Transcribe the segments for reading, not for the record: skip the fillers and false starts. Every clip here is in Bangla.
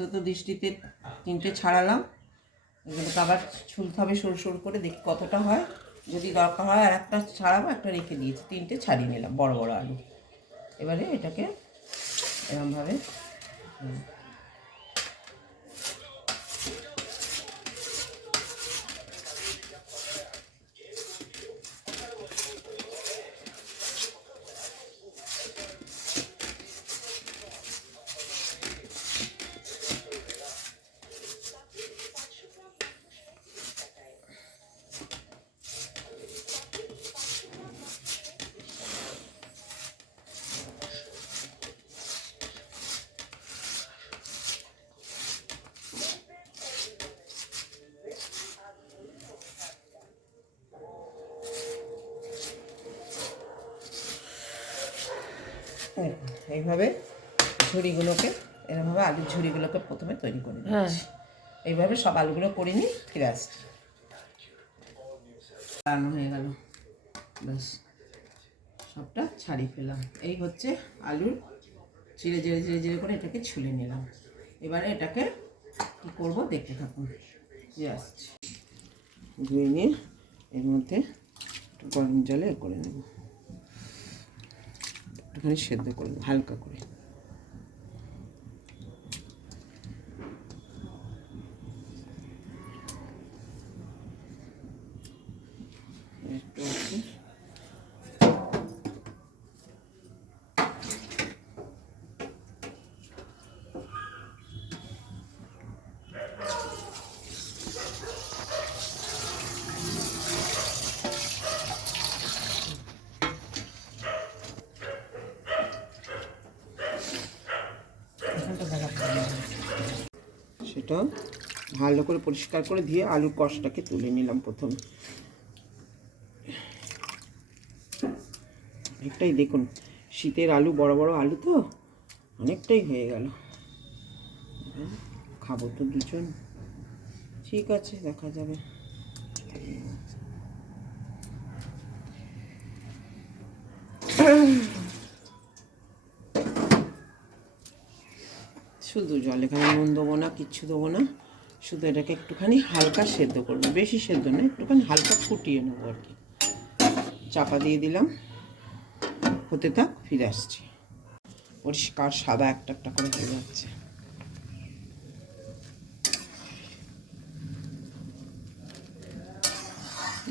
আপাতত দৃষ্টিতে 3টে ছাড়ালাম, এগুলোকে আবার ছুলতে হবে সরু সরু করে, দেখি কতটা হয়। যদি দরকার হয় আর একটা ছাড়াবো, একটা রেখে দিয়েছি। 3টে ছাড়িয়ে নিলাম বড় বড় আলু। এবারে এটাকে এরকমভাবে এইভাবে ঝুড়িগুলোকে এরকমভাবে আলুর ঝুড়িগুলোকে প্রথমে তৈরি করে নিচ্ছি। এইভাবে সব আলুগুলো করে নিই, ফিরে আসছি। রান্না হয়ে গেল, ব্যাস সবটা ছাড়িয়ে ফেলাম। এই হচ্ছে আলুর চিড়ে জিরে জিরে জিরে করে এটাকে ছুলে নিলাম। এবারে এটাকে কী করবো দেখতে থাকুন, যে আসছি। ধুয়ে নিয়ে এর মধ্যে গরম জলে করে নেব, একটুখানি সেদ্ধ করে নেব হালকা করে। একটু সেটা ভালো করে পরিষ্কার করে দিয়ে আলুর কষটাকে তুলে নিলাম প্রথমে। অনেকটাই দেখুন, শীতের আলু, বড় বড় আলু তো অনেকটাই হয়ে গেল। খাবো তো দুজন, ঠিক আছে দেখা যাবে। শুধু জল, এখানে নুন দেবো না, কিচ্ছু দেবো না, শুধু এটাকে একটুখানি হালকা সেদ্ধ করবো, বেশি সেদ্ধ না, একটুখানি হালকা ফুটিয়ে নেবো আর কি। চাপা দিয়ে দিলাম, হতে থাক, ফিরে আসছি। পরিষ্কার সাদা একটা একটা করে হয়ে যাচ্ছে।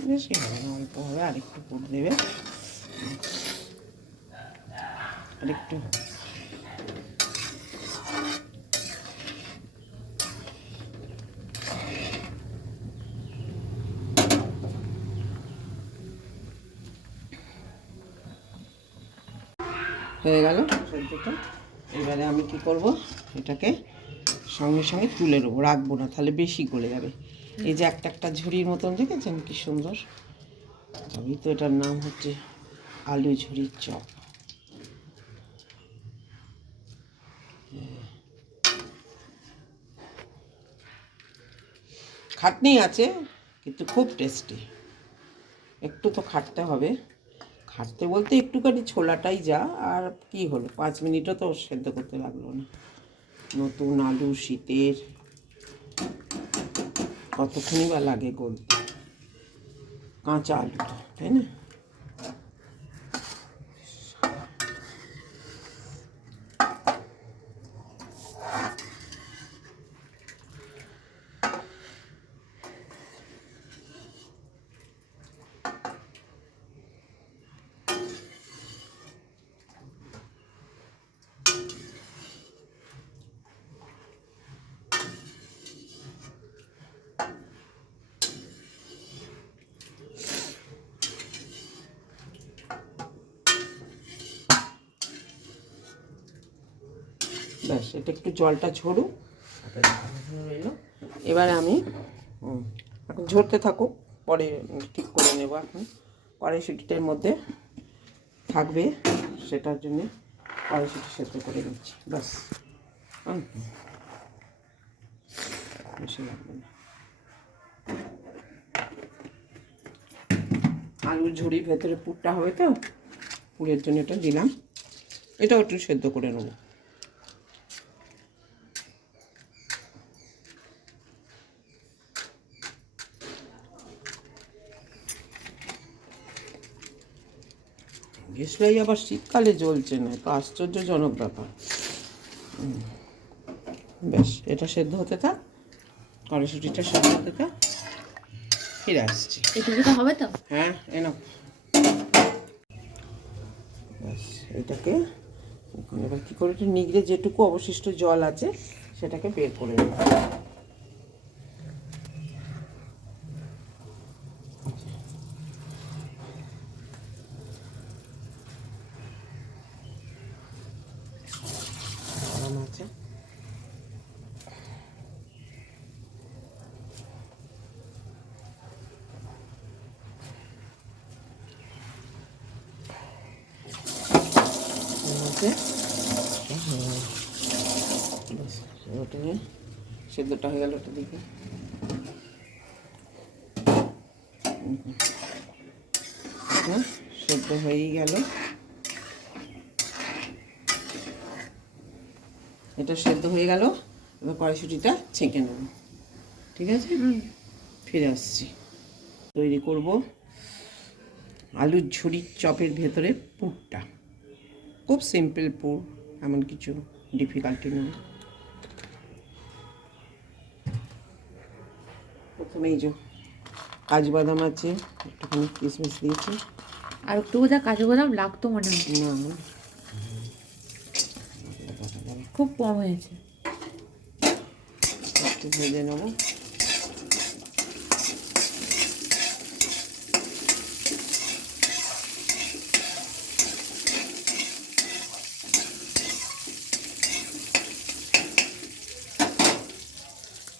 বেশি হবে না, অল্প হবে, আরেকটু পুর দেবে, আরেকটু। হয়ে গেল সেদ্ধটা। এবারে আমি কি করব, এটাকে সঙ্গে সঙ্গে তুলে নেবো, রাখবো না, তাহলে বেশি গলে যাবে। এই যে একটা একটা ঝুড়ির মতন দেখেছেন কি সুন্দর, আমি তো এটার নাম হচ্ছে আলু ঝুড়ির চপ। খাটনি আছে কিন্তু খুব টেস্টি। একটু তো খাটতে হবে, খাটতে বলতে একটুখানি ছোলাটাই যা, আর কি হলো 5 মিনিটও তো সেদ্ধ করতে লাগলো না। নতুন আলু, শীতের, কতক্ষণই বা লাগে গলতে, কাঁচা আলুটা, তাই না? ব্যাস, এটা একটু জলটা ঝরুক, রইলো। এবারে আমি এখন ঝরতে থাকুক, পরে ঠিক করে নেব। এখন কড়াইশুঁটিটার মধ্যে থাকবে, সেটার জন্যে কড়াইশুঁটি সেদ্ধ করে নিচ্ছি, ব্যাস। বেশি লাগবে না। আলুর ঝুড়ির ভেতরে পুরটা হবে তো, পুরের জন্য এটা দিলাম। এটাও একটু সেদ্ধ করে নেব। গ্যাসটাই আবার শীতকালে জ্বলছে না, তো আশ্চর্যজনক ব্যাপার। বেশ, এটা সেদ্ধ হতে থাক, কড়াইশুঁটিটা সেদ্ধ হতে থাক, ফিরে আসছি। এটুকুটা হবে তো? হ্যাঁ, এনো। ব্যাস, এটাকে এখন এবার কী করে একটু নিগড়ে যেটুকু অবশিষ্ট জল আছে সেটাকে বের করে নেব। গরম আছে। ওটা নিয়ে সেদ্ধটা হয়ে গেল, ওটা দিকে সেদ্ধ হয়েই গেল। এটা সেদ্ধ হয়ে গেল, এবার কড়াইশুঁটিটা ছেঁকে নেব। ঠিক আছে, ফিরে আসছি। তৈরি করব আলুর ঝুড়ির চপের ভেতরে পুরটা। খুব সিম্পল পুর, এমন কিছু ডিফিকাল্টি নেই। প্রথমে এই যে কাজু বাদাম আছে, একটুখানি কিশমিশ দিয়েছি। আর একটু বোধহয় কাজু বাদাম লাগতো মনে হয়, না, খুব কম হয়েছে। একটু ভেজে নেব।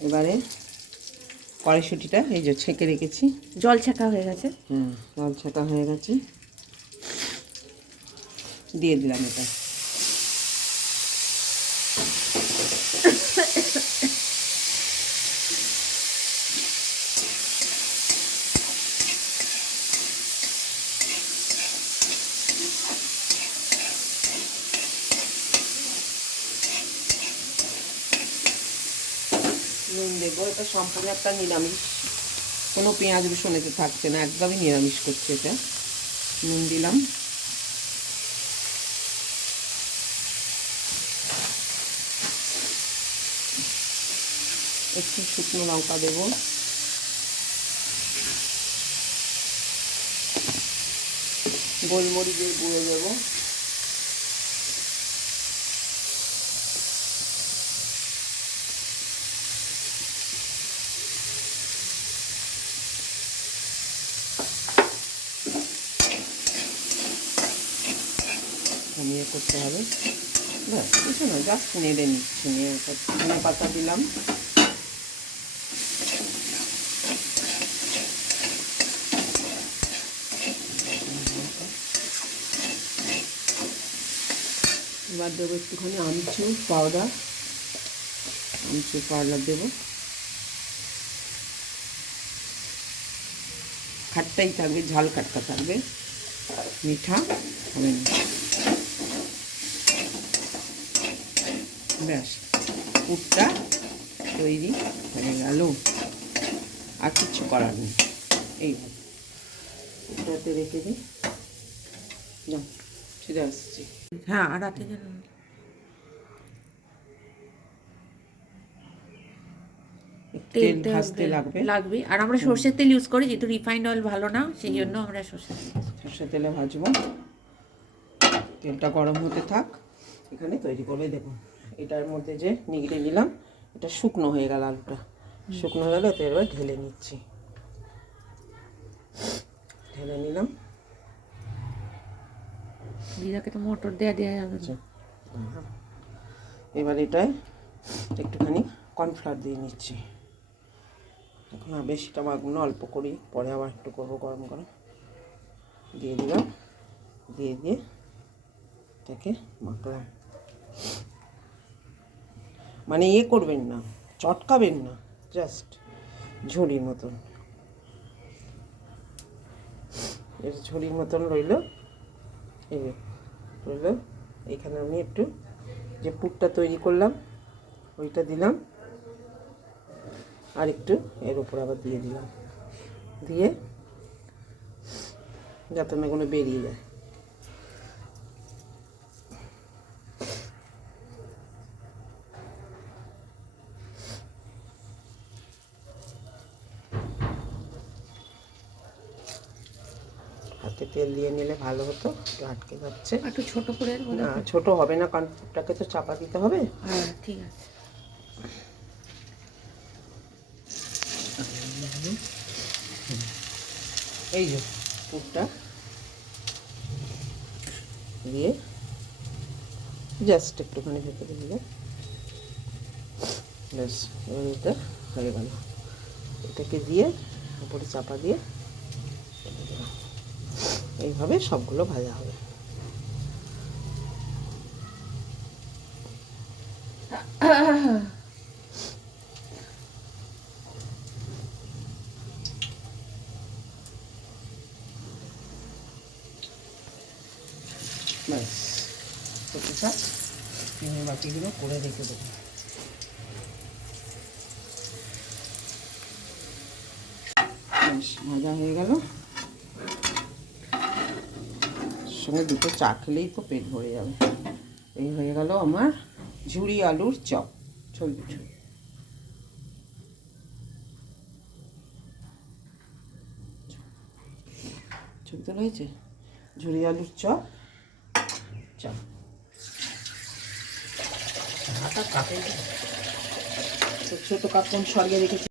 এবারে কড়াইশুঁটিটা এই যে ছেঁকে রেখেছি, জল ছাঁকা হয়ে গেছে। জল ছাঁকা হয়ে গেছে, দিয়ে দিলাম এটা। নুন দেবো, এটা সম্পূর্ণ একটা নিরামিষ, কোনো পেঁয়াজ রসুন এতে থাকছে না, একদমই নিরামিষ করছে এটা। নুন দিলাম, একটু শুকনো লঙ্কা দেবো, গোলমরিচের গুঁড়ো দেবো, ইয়ে করতে হবে। ব্যাস, কিছু না, জাস্ট নেড়ে নিচ্ছি। নিয়ে ধনে পাতা দিলাম, এবার দেবো একটুখানি আমচুর পাউডার দেবো। খাট্টাই থাকবে, ঝাল খাট্টা থাকবে, মিঠা হবে না। ব্যাস, পুরটা তৈরি হয়ে গেল, আর কিছু করার নেই। এইভাবে পুরটাতে রেখে দিই, না ফিরে আসছি। হ্যাঁ, আর রাতে যেন তেল ভাজতে লাগবে। আর আমরা সর্ষের তেল ইউজ করি, যেহেতু রিফাইন্ড অয়েল ভালো না, সেই জন্য আমরা সর্ষের তেলে ভাজবো। তেলটা গরম হতে থাক, এখানে তৈরি করে দেবো। এটার মধ্যে যে নিগড়ে নিলাম, এটা শুকনো হয়ে গেল, আলুটা শুকনো হয়ে গেল, তো এবার ঢেলে নিচ্ছি। ঢেলে নিলাম। দিদাকে তো মোটর দেওয়া যাবে। এবার এটায় একটুখানি কর্নফ্লাওয়ার দিয়ে নিচ্ছি। এখন আর বেশিটা মাখবো না, অল্প করি, পরে আবার একটু করবো গরম গরম। দিয়ে দিলাম, দিয়ে এটাকে মাখলাম। মানে ইয়ে করবেন না, চটকাবেন না, জাস্ট ঝুড়ির মতন, এর ঝুড়ির মতন রইল। এই রইল, এখানে আমি একটু যে পুরটা তৈরি করলাম ওইটা দিলাম, আর একটু এর উপর আবার দিয়ে দিলাম, দিয়ে যাতে না এগুলো বেরিয়ে যায়। হাতে তেল দিয়ে নিলে ভালো হতো, একটু আটকে যাচ্ছে। একটু ছোট করে আর বলো। না ছোট হবে না, কারণ পুরটাকে তো চাপা দিতে হবে। হ্যাঁ ঠিক আছে। এই যে পুরটা দিয়ে জাস্ট একটুখানি ভেতরে দিলে ব্যাস, এবার এটা হয়ে গেল। এটাকে দিয়ে উপরে চাপা দিয়ে এইভাবে সবগুলো ভাজা হবে। ব্যাস প্রতিটা চিনি বাটিগুলো করে রেখে দেবো। ভাজা হয়ে গেল, সঙ্গে দুটো চা খেলেই তো পেট ভরে যাবে। এই হয়ে গেল আমার ঝুড়ি আলুর চপ, ছবি ছবি। ছবি তোলা হয়েছে, ঝুড়ি আলুর চপ। চপ ছোটো কাপ সরিয়ে রেখেছি।